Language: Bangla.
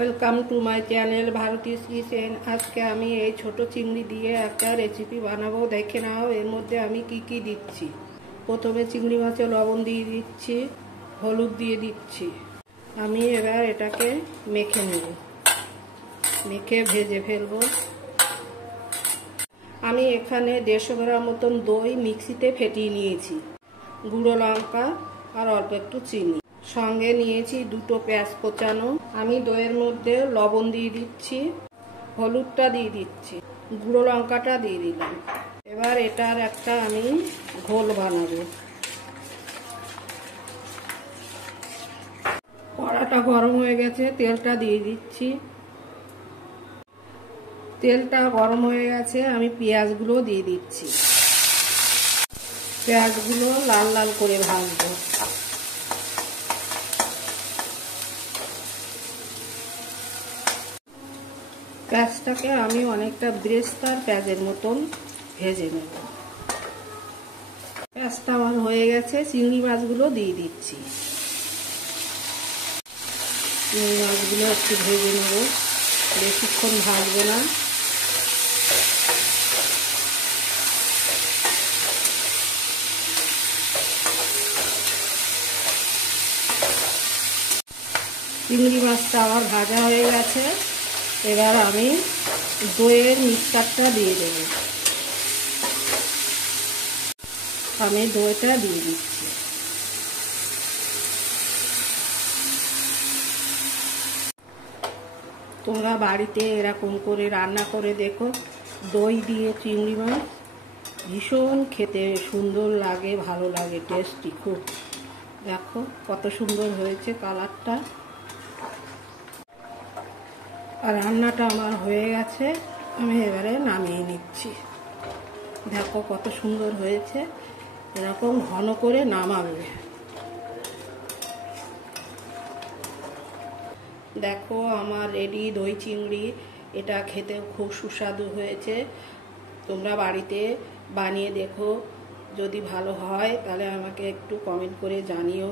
Welcome to my channel Bharati's kitchen. আজকে আমি এই ছোট চিংড়ি দিয়ে একটা রেসিপি বানাবো, দেখে নাও এর মধ্যে আমি কি কি দিচ্ছি। প্রথমে চিংড়ি মাছে লবণ দিয়ে দিচ্ছি, হলুদ দিয়ে দিচ্ছি। আমি এবার এটাকে মেখে নেব, মেখে ভেজে ফেলবো। আমি এখানে 150 গ্রাম মতন দই মিক্সিতে ফেটিয়ে নিয়েছি, গুঁড়ো লঙ্কা আর অল্প একটু চিনি, সঙ্গে নিয়েছি 2টো পেঁয়াজ কোচানো। আমি দইয়ের মধ্যে লবণ দিয়ে দিচ্ছি, হলুদটা দিয়ে দিচ্ছি, গুঁড়ো লঙ্কাটা দিয়ে দিলাম। এবার এটার একটা আমি ঘোল বানাবো। কড়াটা গরম হয়ে গেছে, তেলটা দিয়ে দিচ্ছি। তেলটা গরম হয়ে গেছে, আমি পেঁয়াজগুলো দিয়ে দিচ্ছি। পেঁয়াজগুলো লাল লাল করে ভাজবো। পেঁয়াজটাকে আমি অনেকটা ব্রেস্তার পেঁয়াজের মতন ভেজে নেব। পেঁয়াজটা আমার হয়ে গেছে, চিংড়ি মাছগুলো দিয়ে দিচ্ছি। চিংড়ি মাছগুলো একটু ভেজে নেব, বেশিক্ষণ ভাজবো না। চিংড়ি মাছটা আমার ভাজা হয়ে গেছে। এবার আমি দইয়ের মিক্সচারটা দিয়ে দেব। আমি দইটা দিয়ে দিচ্ছি। তোমরা বাড়িতে এরকম করে রান্না করে দেখো, দই দিয়ে চিংড়ি মাছ ভীষণ খেতে সুন্দর লাগে, ভালো লাগে, টেস্টি খুব। দেখো কত সুন্দর হয়েছে কালারটা। আর রান্নাটা আমার হয়ে গেছে, আমি এবারে নামিয়ে নিচ্ছি। দেখো কত সুন্দর হয়েছে, এরকম ঘন করে নামাবে। দেখো আমার রেডি দই চিংড়ি। এটা খেতে খুব সুস্বাদু হয়েছে। তোমরা বাড়িতে বানিয়ে দেখো, যদি ভালো হয় তাহলে আমাকে একটু কমেন্ট করে জানিও।